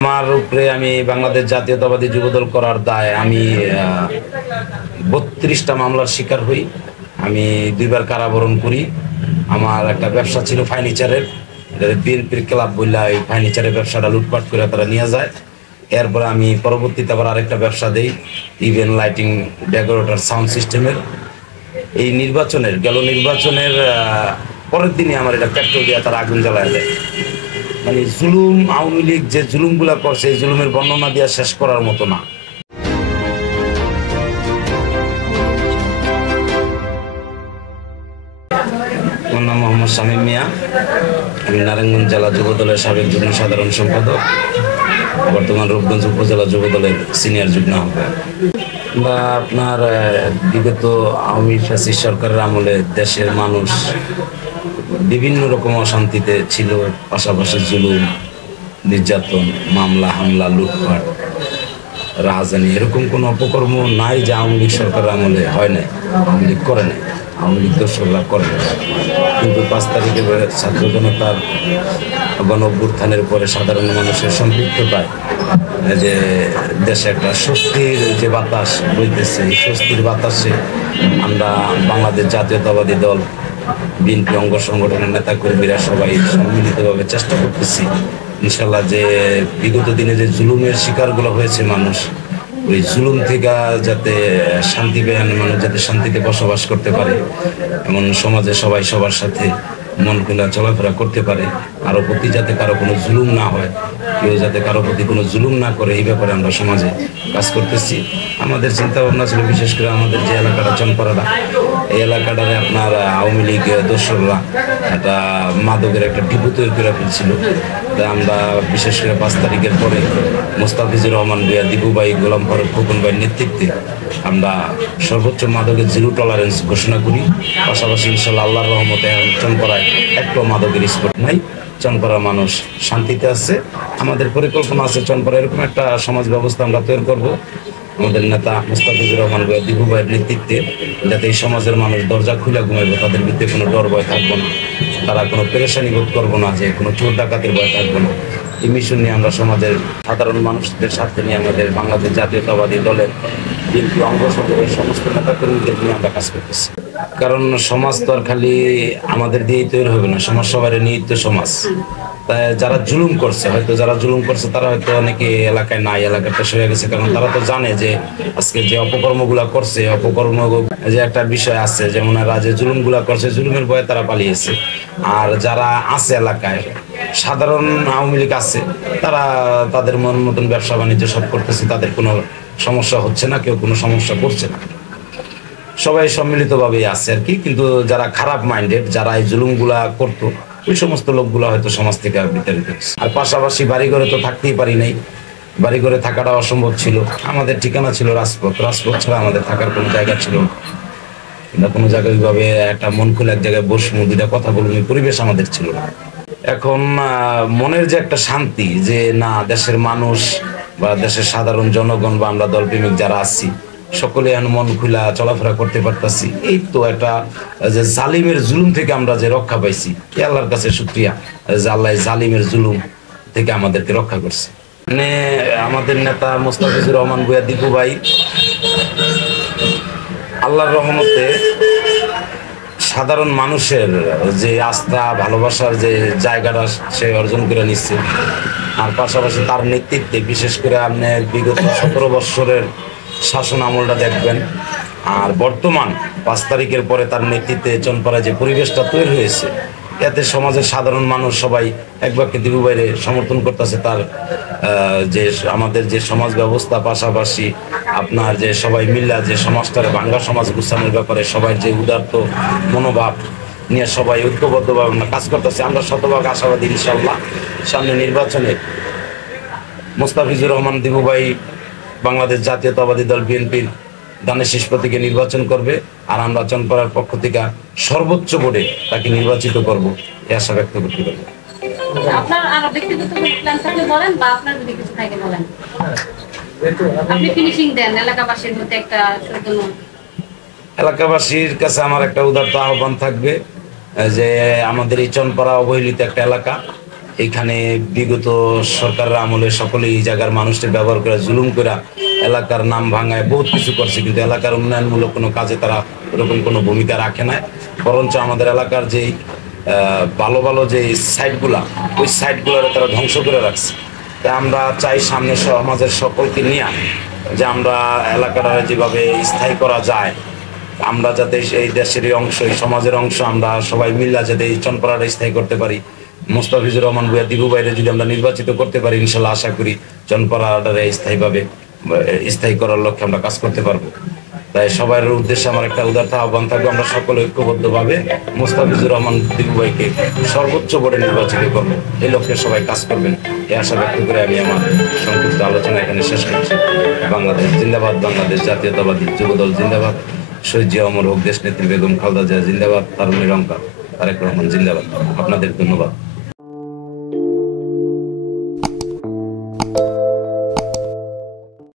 আমার উপরে আমি বাংলাদেশ জাতীয়তাবাদী যুবদল করার দায় আমি ৩২টা মামলার শিকার হই। আমি ২বার কারাবরণ করি। আমার একটা ব্যবসা ছিল ফার্নিচারের, বিএনপির ক্লাব বললা এই ফার্নিচারের ব্যবসাটা লুটপাট করে তারা নিয়ে যায়। এরপরে আমি পরবর্তীতে আবার আরেকটা ব্যবসা দেই, ইভেন্ট লাইটিং ডেকোরেটর সাউন্ড সিস্টেমের। এই নির্বাচনের পরের দিনই আমার এটা পেট্রোল দিয়ে তারা আগুন জ্বালায় দেয়। মানে জুলুম, আওয়ামী লীগ যে জুলুমগুলা করছে এই জুলুমের বর্ণনা দিয়ে শেষ করার মতো না। আমার নাম মোহাম্মদ শামীম মিয়া, আমি নারায়ণগঞ্জ জেলা যুবদলের সাবেক যুগ্ম সাধারণ সম্পাদক, বর্তমান রূপগঞ্জ উপজেলা যুবদলের সিনিয়র যুগ্ম আহ্বায়ক। বা আপনার বিগত আওয়ামী ফ্যাসিস্ট সরকারের আমলে দেশের মানুষ বিভিন্ন রকম অশান্তিতে ছিল, পাশাপাশি জুলুম, নির্যাতন, মামলা হামলা, লুটপাট, রাজধানী, এরকম কোনো অপকর্ম নাই যে আওয়ামী লীগ সরকারের আমলে হয় নাই, আওয়ামী লীগ করে নাই, আওয়ামী লীগ দর্শকরা করে। কিন্তু ৫ তারিখে ছাত্র জনতার গণ অভ্যুত্থানের পরে সাধারণ মানুষের সম্পৃক্ততায় যে দেশে একটা স্বস্তির যে বাতাস বইতেছে, এই স্বস্তির বাতাসে আমরা বাংলাদেশ জাতীয়তাবাদী দল, বিএনপি অঙ্গ সংগঠনের নেতাকর্মীরা সবাই সম্মিলিতভাবে চেষ্টা করতেছি ইনশাল্লাহ যে বিগত দিনে যে জুলুমের শিকারগুলো হয়েছে মানুষ, ওই জুলুম থেকে যাতে শান্তি পেয়ে, মানুষ যাতে শান্তিতে বসবাস করতে পারে, এমন সমাজে সবাই সবার সাথে মন খোলা চলাফেরা করতে পারে, কারো প্রতি যাতে কারো কোনো জুলুম না হয়, কেউ যাতে কারো প্রতি কোনো জুলুম না করে, এই ব্যাপারে আমরা সমাজে কাজ করতেছি। আমাদের চিন্তা ভাবনা ছিল বিশেষ করে আমাদের যে এলাকাটা চনপাড়াটা, এই এলাকাটারে আপনার আওয়ামী লীগ দোসররা একটা মাদকের একটা ডিপো তৈরি করে ফেলছিল। তাই আমরা বিশেষ করে ৫ তারিখের পরে মোস্তাফিজুর রহমান ভাইয়া, দীপু ভাই, গোলাম ফারুক খোকন ভাইয়ের নেতৃত্বে আমরা সর্বোচ্চ মাদকের জিরো টলারেন্স ঘোষণা করি। পাশাপাশি ইনশাল্লাহ আল্লাহর রহমতে চনপাড়ায় একটু মাদকের স্পট নাই, চনপাড়ার মানুষ শান্তিতে আছে। আমাদের পরিকল্পনা আছে চনপাড়া এরকম একটা সমাজ ব্যবস্থা আমরা তৈরি করব আমাদের নেতা মোস্তাফিজুর রহমান ভাই, দীপু ভাইয়ের নেতৃত্বে, যাতে এই সমাজের মানুষ দরজা খুলে ঘুমাইব, তাদের ভিতরে কোনো ডর ভয় থাকবো না, তারা কোনো পেরেশানি বোধ করবো না, যে কোনো চোর ডাকাতের ভয় থাকবো না। এই মিশন নিয়ে আমরা সমাজের সাধারণ মানুষদের সাথে নিয়ে আমাদের বাংলাদেশ জাতীয়তাবাদী দলের বিএনপি অঙ্গ সংগঠনের সমস্ত নেতাকর্মীদের নিয়ে আমরা কাজ করতেছি। কারণ সমাজ তো আর খালি আমাদের দিয়েই তৈরি হবে না, সমাজ সবার নিয়েই তো সমাজ। তাই যারা জুলুম করছে, হয়তো যারা জুলুম করছে তারা হয়তো অনেকে এলাকায় নাই, এলাকাটা সরে গেছে, কারণ তারা তো জানে যে আজকে যে অপকর্মগুলা করছে, অপকর্ম যে একটা বিষয় আছে, যেমন এরা যে জুলুমগুলা করছে, জুলুমের ভয়ে তারা পালিয়েছে। আর যারা আছে এলাকায় সাধারণ আওয়ামী লীগ আছে, তারা তাদের মন মতন ব্যবসা বাণিজ্য সব করতেছে, তাদের কোনো সমস্যা হচ্ছে না, কেউ কোনো সমস্যা করছে না, সবাই সম্মিলিতভাবেই আছে আর কি। কিন্তু যারা খারাপ মাইন্ডেড, যারা এই জুলুমগুলা করতো, ওই সমস্ত লোকগুলো হয়তো সমাজ থেকে বিতাড়িত হচ্ছে। আর পাশাপাশি বাড়িঘরে তো থাকতেই পারি নাই, বাড়িঘরে থাকাটা অসম্ভব ছিল। আমাদের ঠিকানা ছিল রাজপথ, রাজপথ ছাড়া আমাদের থাকার কোনো জায়গা ছিল না, কোনো জায়গায় ওইভাবে একটা মন খুলে এক জায়গায় বসবো, দুইটা কথা বলবো, পরিবেশ আমাদের ছিল না। এখন মনের যে একটা শান্তি, যে না দেশের মানুষ বা দেশের সাধারণ জনগণ বা আমরা দলপ্রেমিক যারা আছি সকলে মন খুলা চলাফেরা করতে পারতাছি, এই তো একটা যে জালিমের জুলুম থেকে আমরা যে রক্ষা পাইছি, আল্লাহর কাছে শুকরিয়া যে আল্লাহ জালিমের জুলুম থেকে আমাদেরকে রক্ষা করছে। মানে আমাদের নেতা মোস্তাফিজুর রহমান ভূঁইয়া, দীপু ভাই আল্লাহর রহমতে সাধারণ মানুষের যে আস্থা ভালোবাসার যে জায়গাটা সে অর্জন করে নিচ্ছে। আর পাশাপাশি তার নেতৃত্বে বিশেষ করে আপনি বিগত 17 বৎসরের শাসন আমলটা দেখবেন, আর বর্তমান ৫ তারিখের পরে তার নেতৃত্বে চনপাড়ায় যে পরিবেশটা তৈরি হয়েছে, এতে সমাজের সাধারণ মানুষ সবাই এক বাক্যে দীপু ভাইরে সমর্থন করতেছে। তার যে আমাদের যে সমাজ ব্যবস্থা, পাশাপাশি আপনার যে সবাই মিল্লা যে সমাজটারে ভাঙ্গা সমাজ গুছানোর ব্যাপারে সবাই যে উদার্ত মনোভাব নিয়ে সবাই ঐক্যবদ্ধভাবে আমরা কাজ করতেছি। আমরা শতভাগ আশাবাদী ইনশাআল্লাহ সামনে নির্বাচনে মোস্তাফিজুর রহমান দীপু ভাই বাংলাদেশ জাতীয়তাবাদী দল বিএনপির দানের শীষ প্রতীকে নির্বাচন করবে, আর আমরা চনপাড়ার পক্ষ থেকে সর্বোচ্চ ভোটে তাকে নির্বাচিত করব, এই আশা ব্যক্ত করতে পারি। আপনার আরো ব্যক্তিগত প্ল্যান থাকলে বলেন, বা আপনার যদি কিছু থাকে বলেন, আপনি ফিনিশিং দেন এলাকাবাসীর মধ্যে একটা জন্য। এলাকাবাসীর কাছে আমার একটা উদারত আহ্বান থাকবে যে আমাদের এই চনপাড়া অবহেলিত একটা এলাকা, এখানে বিগত সরকারের আমলে সকলে এই জায়গার মানুষদের ব্যবহার করে জুলুম করে এলাকার নাম ভাঙায় বহুত কিছু করছে, কিন্তু এলাকার উন্নয়নমূলক কোনো কাজে তারা এরকম কোনো ভূমিকা রাখে না। বরঞ্চ আমাদের এলাকার যেই ভালো ভালো যে সাইটগুলা, ওই সাইটগুলোর তারা ধ্বংস করে রাখছে। তাই আমরা চাই সামনে সমাজের সকলকে নিয়ে যে আমরা এলাকাটা যেভাবে স্থায়ী করা যায়, আমরা যাতে এই দেশেরই অংশ, এই সমাজের অংশ, আমরা সবাই মিল্লা যাতে এই চনপাড়াটা স্থায়ী করতে পারি। মোস্তাফিজুর রহমান ভূঁইয়া দিবু ভাইরে যদি আমরা নির্বাচিত করতে পারি, ইনশাল্লাহ আশা করি চনপাড়াটারে স্থায়ী করার লক্ষ্যে আমরা কাজ করতে পারবো। তাই সবার উদ্দেশ্যে আমার একটা উদারতা আহ্বান থাকবে, আমরা সকলে ঐক্যবদ্ধভাবে মোস্তাফিজুর রহমান দিবু ভাইকে সর্বোচ্চ ভোটে নির্বাচিত করবো, এই লক্ষ্যে সবাই কাজ করবেন এই আশা ব্যক্ত করে আমি আমার সংক্ষিপ্ত আলোচনা এখানে শেষ করছি। বাংলাদেশ জিন্দাবাদ, বাংলাদেশ জাতীয়তাবাদী যুবদল জিন্দাবাদ, শহীদ জিয়া অমর হোক, দেশ নেত্রী বেগম খালেদা জিয়া জিন্দাবাদ, তারুণী রংকার, তারেক রহমান জিন্দাবাদ। আপনাদের ধন্যবাদ।